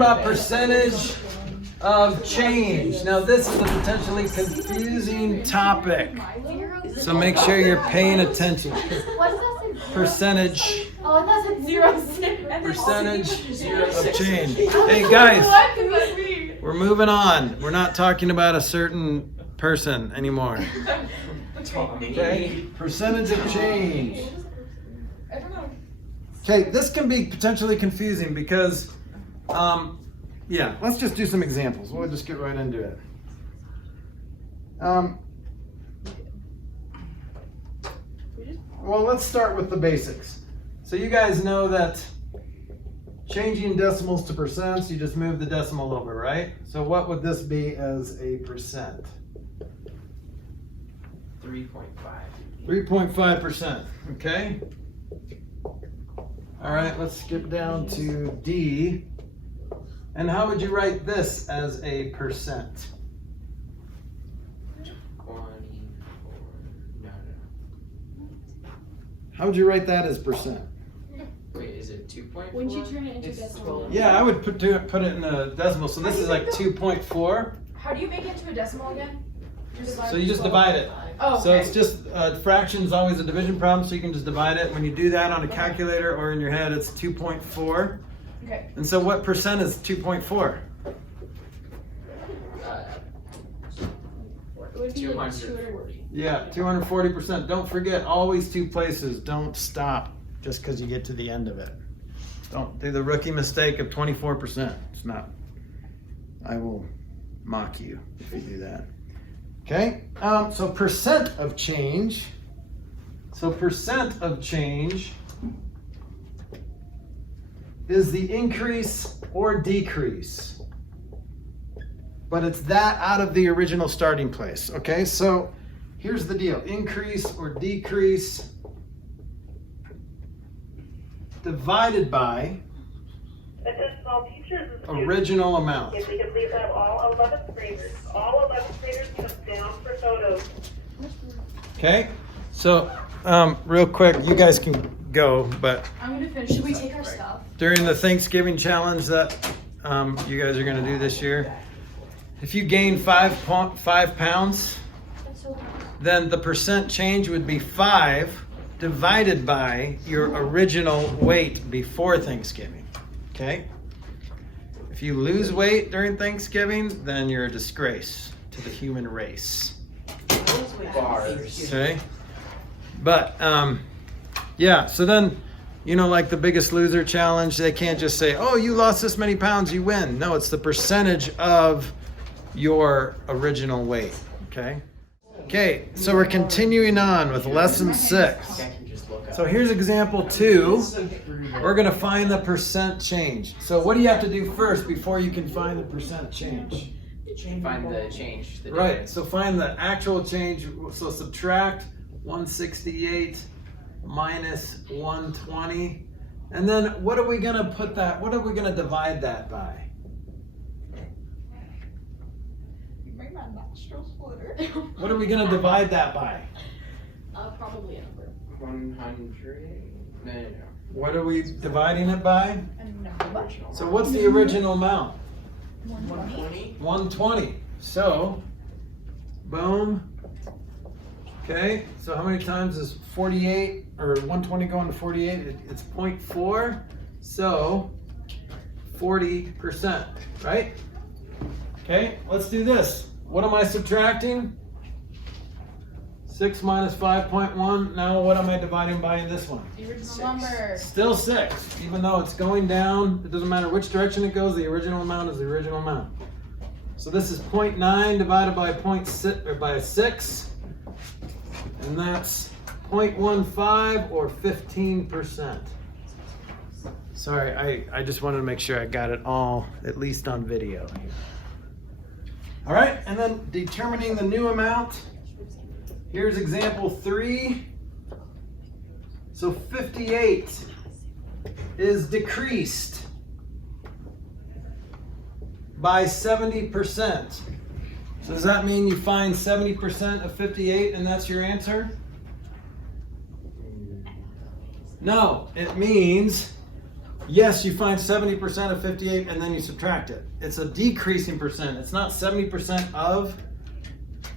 about percentage of change. Now this is a potentially confusing topic, so make sure you're paying attention. Percentage. Oh, I thought it said 0. Percentage of change. Hey guys, we're moving on. We're not talking about a certain person anymore. Okay, percentage of change. Okay, this can be potentially confusing because, yeah, let's just do some examples. We'll just get right into it. Well, let's start with the basics. So you guys know that changing decimals to percents, you just move the decimal over, right? So what would this be as a percent? 3.5. 3.5%, okay? All right, let's skip down to D. And how would you write this as a percent? 24. No. How would you write that as percent? Wait, is it 2.4? Wouldn't you turn it into decimal? Yeah, I would put it in a decimal. So this is like 2.4. How do you make it into a decimal again? So you just divide it. Oh, okay. So it's just, fraction is always a division problem, so you can just divide it. When you do that on a calculator or in your head, it's 2.4. Okay. And so what percent is 2.4? It would be like 240. Yeah, 240%. Don't forget, always two places. Don't stop just because you get to the end of it. Don't do the rookie mistake of 24%. It's not, I will mock you if you do that. Okay, so percent of change. So percent of change is the increase or decrease. But it's that out of the original starting place. Okay, so here's the deal. Increase or decrease divided by original amount. If we could please have all 11th graders come down for photos. Okay, so real quick, you guys can go, but I'm gonna finish. Should we take our stuff? during the Thanksgiving challenge that you guys are gonna do this year, if you gain 5 pounds, then the percent change would be 5 divided by your original weight before Thanksgiving, okay? If you lose weight during Thanksgiving, then you're a disgrace to the human race. Okay? But, yeah, so then, you know, like the Biggest Loser challenge, they can't just say, oh, you lost this many pounds, you win. No, it's the percentage of your original weight, okay? Okay, so we're continuing on with lesson 6. So here's example 2. We're gonna find the percent change. So what do you have to do first before you can find the percent change? Find the change. The Right, difference. so find the actual change. So subtract 168 minus 120. And then what are we gonna divide that by? What are we gonna divide that by? Probably a number. 100. No. What are we dividing it by? So what's the original amount? 120. 120. So, boom. Okay, so how many times is 48 or 120 going to 48? It's 0.4. So, 40%, right? Okay, let's do this. What am I subtracting? 6 minus 5.1. Now what am I dividing by in this one? The original number. Still 6, even though it's going down. It doesn't matter which direction it goes, the original amount is the original amount. So this is 0.9 divided by 0.6 or by 6, and that's 0.15 or 15%. Sorry, I just wanted to make sure I got it all, at least on video. All right, and then determining the new amount. Here's example 3. So 58 is decreased by 70%. So does that mean you find 70% of 58 and that's your answer? No, it means yes, you find 70% of 58 and then you subtract it. It's a decreasing percent. It's not 70% of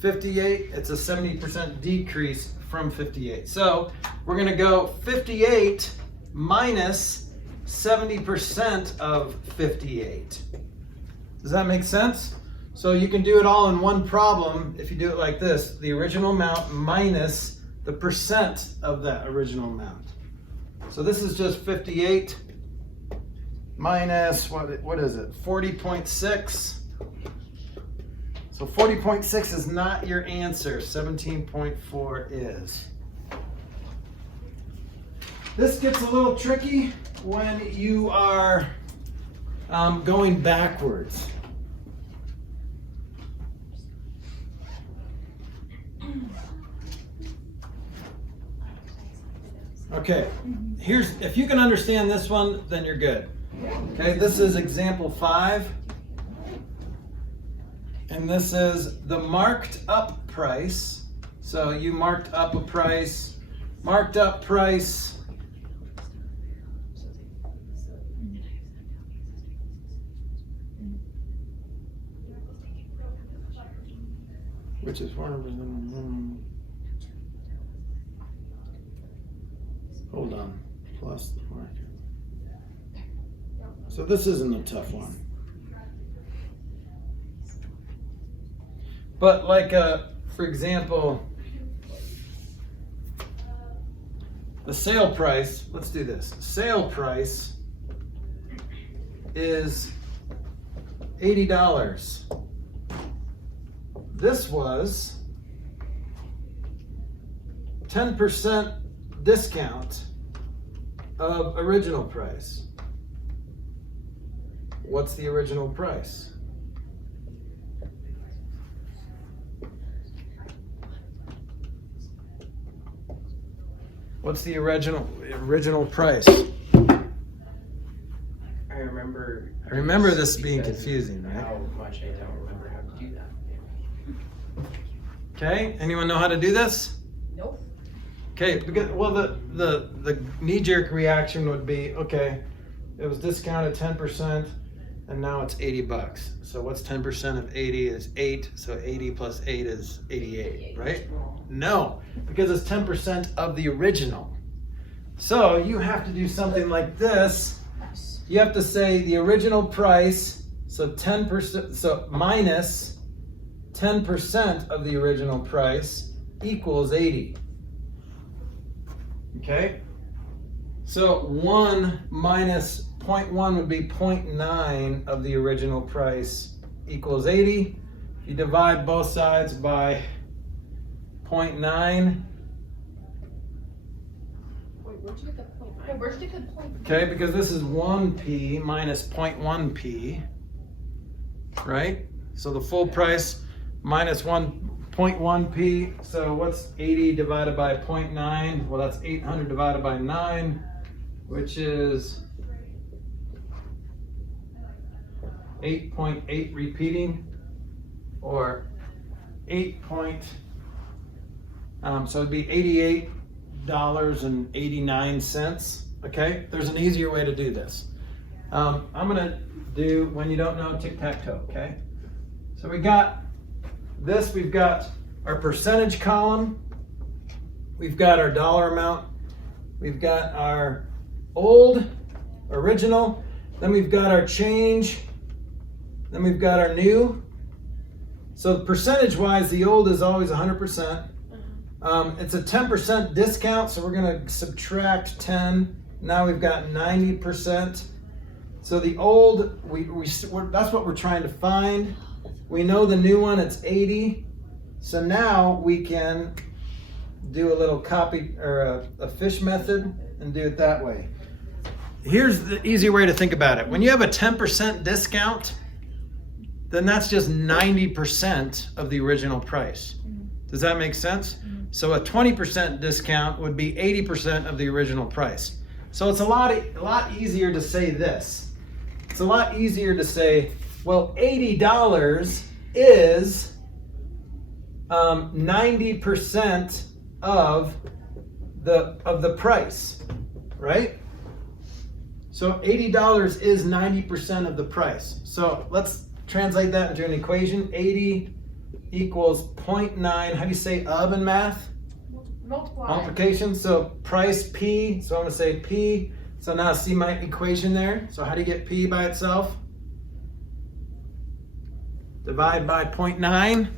58, it's a 70% decrease from 58. So we're going to go 58 minus 70% of 58. Does that make sense? So you can do it all in one problem if you do it like this. The original amount minus the percent of that original amount. So this is just 58 minus, what is it, 40.6. So 40.6 is not your answer, 17.4 is. This gets a little tricky when you are going backwards. Okay, if you can understand this one, then you're good. Okay, this is example 5. And this is the marked up price. So you marked up a price, marked up price. Which is 400%. Hold on, plus the market. So this isn't a tough one. But like, for example, the sale price, let's do this. Sale price is $80. This was 10% discount of original price. What's the original price? What's the original price? I remember. I remember this being because confusing, right? How much I don't remember how to do that. Okay, anyone know how to do this? Nope. Okay, because, well, the knee-jerk reaction would be, okay, it was discounted 10%, and now it's $80. So what's 10% of 80 is 8, so 80 plus 8 is 88, right? No, because it's 10% of the original. So you have to do something like this. You have to say the original price, so 10%, so minus 10% of the original price equals 80. Okay? So 1 minus 0.1 would be 0.9 of the original price equals 80. You divide both sides by 0.9. Wait, where'd you get the point? Hey, where'd you get the point? Okay, because this is 1p minus 0.1p, right? So the full price minus 1.1p. So what's 80 divided by 0.9? Well, that's 800 divided by 9, which is 8.8 repeating, or 8 point, so it'd be $88.89. Okay, there's an easier way to do this. I'm gonna do, when you don't know, tic-tac-toe, okay? So we got this, we've got our percentage column, we've got our dollar amount, we've got our old, original, then we've got our change, then we've got our new. So percentage-wise, the old is always 100%. It's a 10% discount, so we're gonna subtract 10. Now we've got 90%. So the old, that's what we're trying to find. We know the new one, it's 80. So now we can do a little copy, or a fish method, and do it that way. Here's the easy way to think about it. When you have a 10% discount, then that's just 90% of the original price. Does that make sense? So a 20% discount would be 80% of the original price. So it's a lot easier to say this. It's a lot easier to say, well, $80 is 90% of the price, right? So $80 is 90% of the price. So let's translate that into an equation. 80 equals 0.9. How do you say of in math? Multiply. Multiplication. So price P. So I'm going to say P. So now see my equation there. So how do you get P by itself? Divide by 0.9.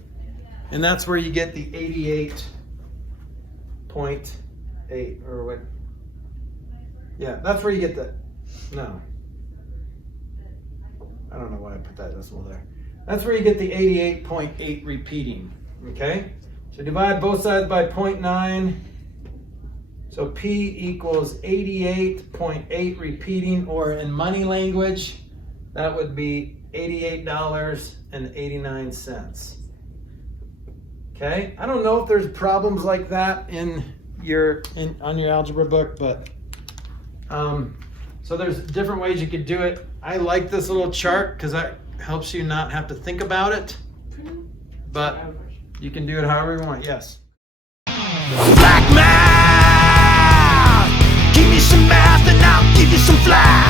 And that's where you get the 88.8 or what? Yeah, that's where you get the, no. I don't know why I put that decimal there. That's where you get the 88.8 repeating, okay? So divide both sides by 0.9. So P equals 88.8 repeating, or in money language, that would be $88.89. Okay, I don't know if there's problems like that on your algebra book, but so there's different ways you could do it. I like this little chart because that helps you not have to think about it, but you can do it however you want. Yes. Flack math, give me some math and I'll give you some flack.